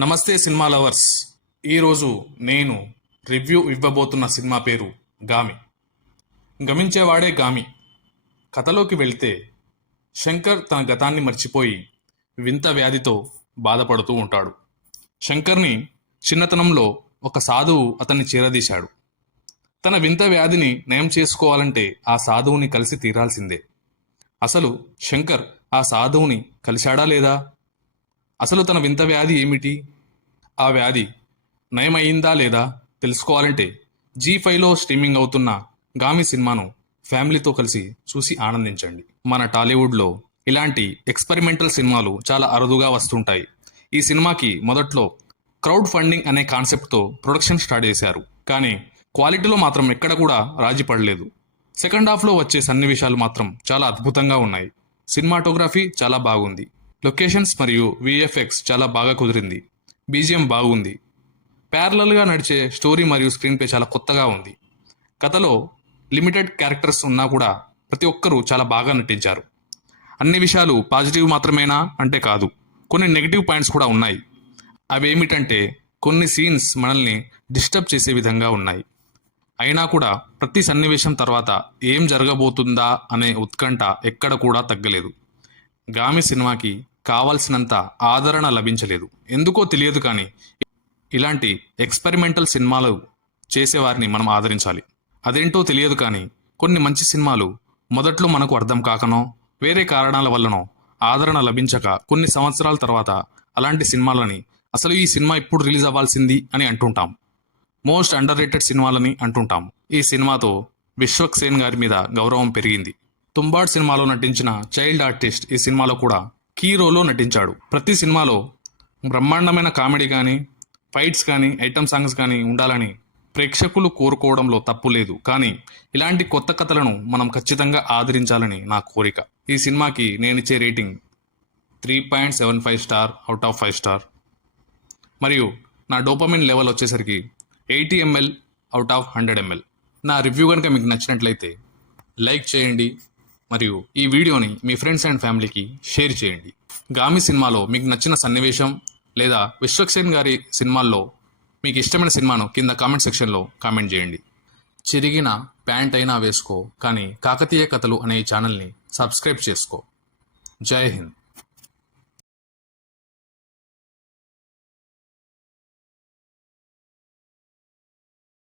నమస్తే cinema lovers. ఈరోజు నేను రివ్యూ ఇవ్వబోతున్న సినిమా పేరు గామి. గమించేవాడే గామి. కథలోకి వెళ్తే శంకర్ తన గతాన్ని మర్చిపోయి వింత వ్యాధితో బాధపడుతూ ఉంటాడు. శంకర్ని చిన్నతనంలో ఒక సాధువు అతన్ని చేరదీశాడు. తన వింత వ్యాధిని నయం చేసుకోవాలంటే ఆ సాధువుని కలిసి తీరాల్సిందే. అసలు శంకర్ ఆ సాధువుని కలిశాడా లేదా? అసలు తన వింత వ్యాధి ఏమిటి? ఆ వ్యాధి నయమయ్యిందా లేదా తెలుసుకోవాలంటే G5లో స్ట్రీమింగ్ అవుతున్న గామి సినిమాను ఫ్యామిలీతో కలిసి చూసి ఆనందించండి. మన టాలీవుడ్లో ఇలాంటి ఎక్స్పెరిమెంటల్ సినిమాలు చాలా అరుదుగా వస్తుంటాయి. ఈ సినిమాకి మొదట్లో క్రౌడ్ ఫండింగ్ అనే కాన్సెప్ట్తో ప్రొడక్షన్ స్టార్ట్ చేశారు. కానీ క్వాలిటీలో మాత్రం ఎక్కడ కూడా రాజీ పడలేదు. సెకండ్ హాఫ్లో వచ్చే సన్నివేశాలు మాత్రం చాలా అద్భుతంగా ఉన్నాయి. సినిమాటోగ్రఫీ చాలా బాగుంది. లొకేషన్స్ మరియు VFX చాలా బాగా కుదిరింది. BGM బాగుంది. ప్యారలల్గా నడిచే స్టోరీ మరియు స్క్రీన్ ప్లే చాలా కొత్తగా ఉంది. కథలో లిమిటెడ్ క్యారెక్టర్స్ ఉన్నా కూడా ప్రతి ఒక్కరూ చాలా బాగా నటించారు. అన్ని విషయాలు పాజిటివ్ మాత్రమేనా అంటే కాదు, కొన్ని నెగిటివ్ పాయింట్స్ కూడా ఉన్నాయి. అవేమిటంటే కొన్ని సీన్స్ మనల్ని డిస్టర్బ్ చేసే విధంగా ఉన్నాయి. అయినా కూడా ప్రతి సన్నివేశం తర్వాత ఏం జరగబోతుందా అనే ఉత్కంఠ ఎక్కడ కూడా తగ్గలేదు. గామి సినిమాకి కావాల్సినంత ఆదరణ లభించలేదు. ఎందుకో తెలియదు, కానీ ఇలాంటి ఎక్స్పెరిమెంటల్ సినిమాలు చేసేవారిని మనం ఆదరించాలి. అదేంటో తెలియదు, కానీ కొన్ని మంచి సినిమాలు మొదట్లో మనకు అర్థం కాకనో వేరే కారణాల వల్లనో ఆదరణ లభించక కొన్ని సంవత్సరాల తర్వాత అలాంటి సినిమాలని అసలు ఈ సినిమా ఇప్పుడు రిలీజ్ అవ్వాల్సింది అని అంటుంటాం. మోస్ట్ అండర్ రేటెడ్ సినిమాలని అంటుంటాం. ఈ సినిమాతో విశ్వక్ సేన్ గారి మీద గౌరవం పెరిగింది. తుంబాడ్ సినిమాలో నటించిన చైల్డ్ ఆర్టిస్ట్ ఈ సినిమాలో కూడా కీ రోల్లో నటించాడు. ప్రతి సినిమాలో బ్రహ్మాండమైన కామెడీ కానీ ఫైట్స్ కానీ ఐటమ్ సాంగ్స్ కానీ ఉండాలని ప్రేక్షకులు కోరుకోవడంలో తప్పు లేదు. కానీ ఇలాంటి కొత్త కథలను మనం ఖచ్చితంగా ఆదరించాలని నా కోరిక. ఈ సినిమాకి నేనిచ్చే rating 3.75 star out of 5 star. మరియు నా డోపమిన్ లెవెల్ వచ్చేసరికి 80 ml అవుట్ ఆఫ్ 100 ml. నా రివ్యూ కనుక మీకు నచ్చినట్లయితే లైక్ చేయండి మరియు ఈ వీడియోని మీ ఫ్రెండ్స్ అండ్ ఫ్యామిలీకి షేర్ చేయండి. గామి సినిమాలో మీకు నచ్చిన సన్నివేశం లేదా విశ్వక్ సేన్ గారి సినిమాల్లో మీకు ఇష్టమైన సినిమాను కింద కామెంట్ సెక్షన్లో కామెంట్ చేయండి. చిరిగిన ప్యాంట్ అయినా వేసుకో, కానీ కాకతీయ కథలు అనే ఛానల్ని సబ్స్క్రైబ్ చేసుకో. జై హింద్.